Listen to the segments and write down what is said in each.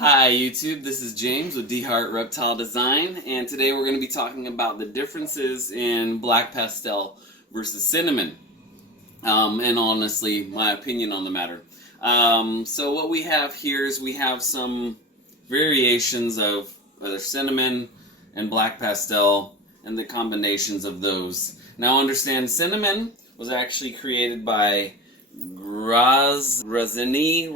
Hi YouTube, this is James with D-Heart Reptile Design, and today we're going to be talking about the differences in Black Pastel versus Cinnamon, and honestly, my opinion on the matter. So what we have here is we have some variations of either Cinnamon and Black Pastel and the combinations of those. Now understand, Cinnamon was actually created by Grazini.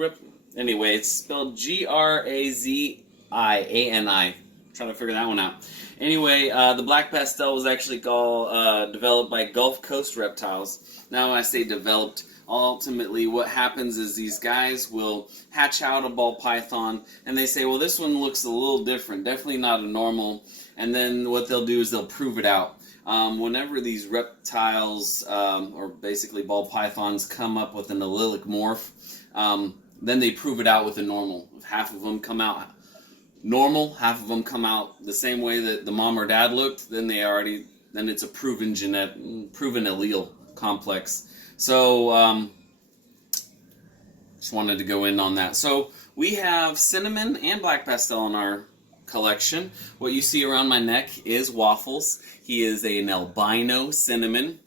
Anyway, it's spelled Graziani. Trying to figure that one out. Anyway, the Black Pastel was actually developed by Gulf Coast Reptiles. Now when I say developed, ultimately what happens is these guys will hatch out a ball python and they say, well, this one looks a little different, definitely not a normal. And then what they'll do is they'll prove it out. Whenever these reptiles, or basically ball pythons, come up with an allylic morph, then they prove it out with a normal. If half of them come out normal, half of them come out the same way that the mom or dad looked, then it's a proven allele complex. So just wanted to go in on that. So we have Cinnamon and Black Pastel in our collection. What you see around my neck is Waffles. He is an albino cinnamon.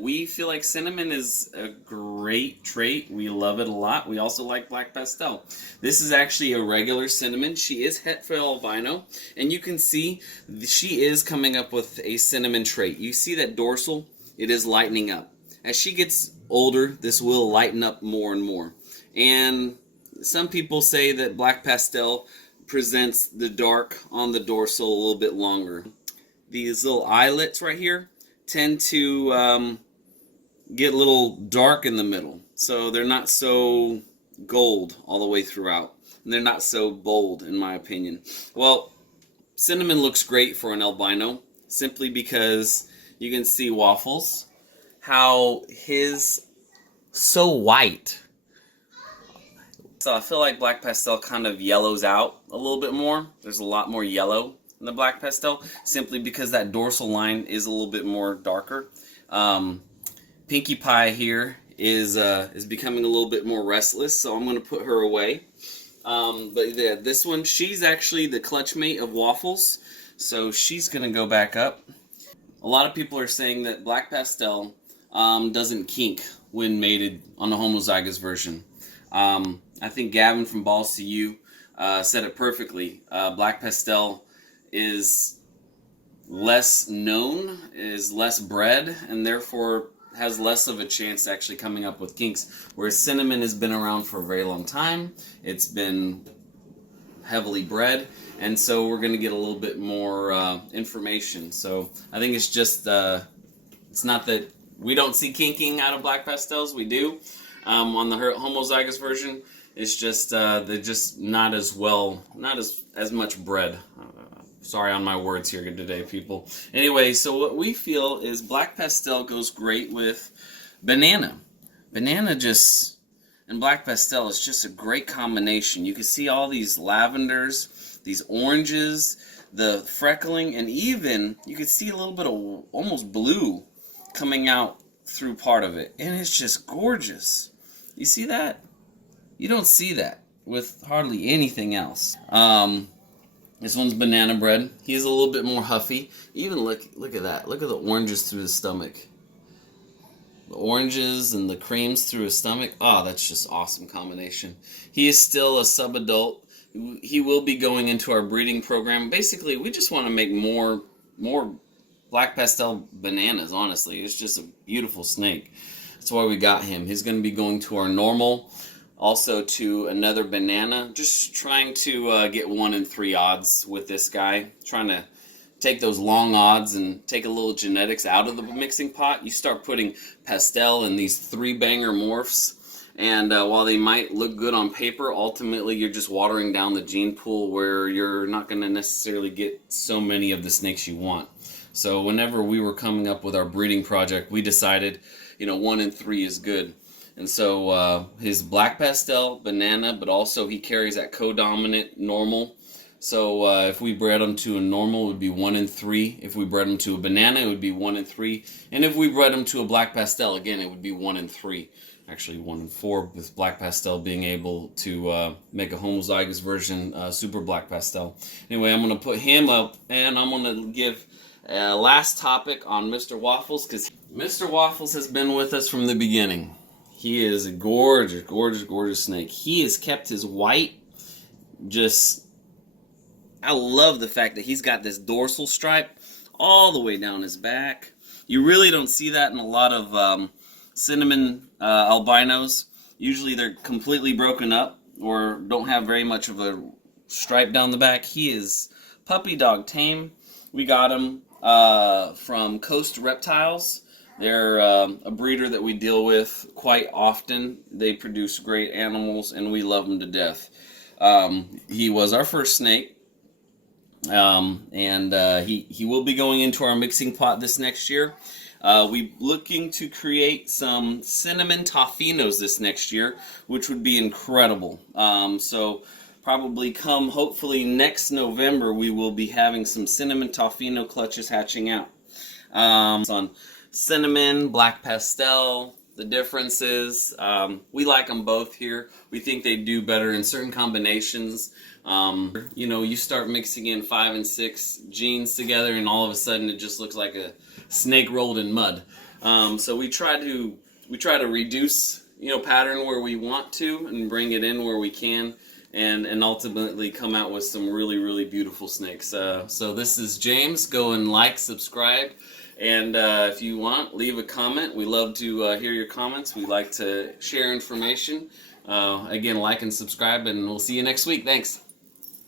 We feel like cinnamon is a great trait. We love it a lot. We also like Black Pastel. This is actually a regular cinnamon. She is het for albino, and you can see she is coming up with a cinnamon trait. You see that dorsal? It is lightening up. As she gets older, this will lighten up more and more. And some people say that Black Pastel presents the dark on the dorsal a little bit longer. These little eyelets right here tend to get a little dark in the middle, so they're not so gold all the way throughout, and they're not so bold in my opinion. Well, Cinnamon looks great for an albino simply because you can see Waffles, how his so white. So I feel like Black Pastel kind of yellows out a little bit more. There's a lot more yellow in the Black Pastel, simply because that dorsal line is a little bit more darker. Pinkie Pie here is becoming a little bit more restless, so I'm going to put her away. But yeah, this one, she's actually the clutch mate of Waffles, so she's going to go back up. A lot of people are saying that Black Pastel doesn't kink when mated on the homozygous version. I think Gavin from Balls to You said it perfectly. Black Pastel is less known, is less bred, and therefore has less of a chance to actually coming up with kinks, whereas Cinnamon has been around for a very long time. It's been heavily bred, and so we're going to get a little bit more information. So I think it's just, it's not that we don't see kinking out of Black Pastels, we do. On the homozygous version, it's just they're just not as much bred. Sorry on my words here today, people. Anyway, so what we feel is Black Pastel goes great with banana. Banana and Black Pastel is just a great combination. You can see all these lavenders, these oranges, the freckling, and even you can see a little bit of almost blue coming out through part of it, and it's just gorgeous. You see that? You don't see that with hardly anything else. This one's banana bread. He's a little bit more huffy. Even look at that. Look at the oranges through his stomach. The oranges and the creams through his stomach. Oh, that's just awesome combination. He is still a sub-adult. He will be going into our breeding program. Basically, we just want to make more Black Pastel bananas, honestly. It's just a beautiful snake. That's why we got him. He's going to be going to our normal, also to another banana. Just trying to get 1 in 3 odds with this guy. Trying to take those long odds and take a little genetics out of the mixing pot. You start putting pastel in these 3-banger morphs, and while they might look good on paper, ultimately you're just watering down the gene pool where you're not going to necessarily get so many of the snakes you want. So whenever we were coming up with our breeding project, we decided, 1 in 3 is good. And so his Black Pastel, banana, but also he carries that co-dominant normal. So if we bred him to a normal, it would be 1 in 3. If we bred him to a banana, it would be 1 in 3. And if we bred him to a Black Pastel, again, it would be 1 in 3. actually 1 in 4, with Black Pastel being able to make a homozygous version, Super Black Pastel. Anyway, I'm going to put him up, and I'm going to give a last topic on Mr. Waffles, because Mr. Waffles has been with us from the beginning. He is a gorgeous, gorgeous, gorgeous snake. He has kept his white just... I love the fact that he's got this dorsal stripe all the way down his back. You really don't see that in a lot of cinnamon albinos. Usually they're completely broken up or don't have very much of a stripe down the back. He is puppy dog tame. We got him from Coast Reptiles. They're a breeder that we deal with quite often. They produce great animals, and we love them to death. He was our first snake, and he will be going into our mixing pot this next year. We're looking to create some cinnamon toffinos this next year, which would be incredible. So probably come, hopefully next November, we will be having some cinnamon toffino clutches hatching out. On cinnamon, black pastel, the differences. We like them both here. We think they do better in certain combinations. You know, you start mixing in 5 and 6 genes together, and all of a sudden it just looks like a snake rolled in mud. So we try to reduce, you know, pattern where we want to, and bring it in where we can, and ultimately come out with some really, really beautiful snakes. So this is James. Go and like, subscribe, and if you want, leave a comment. We love to hear your comments. We like to share information. Again, like and subscribe, and we'll see you next week. Thanks.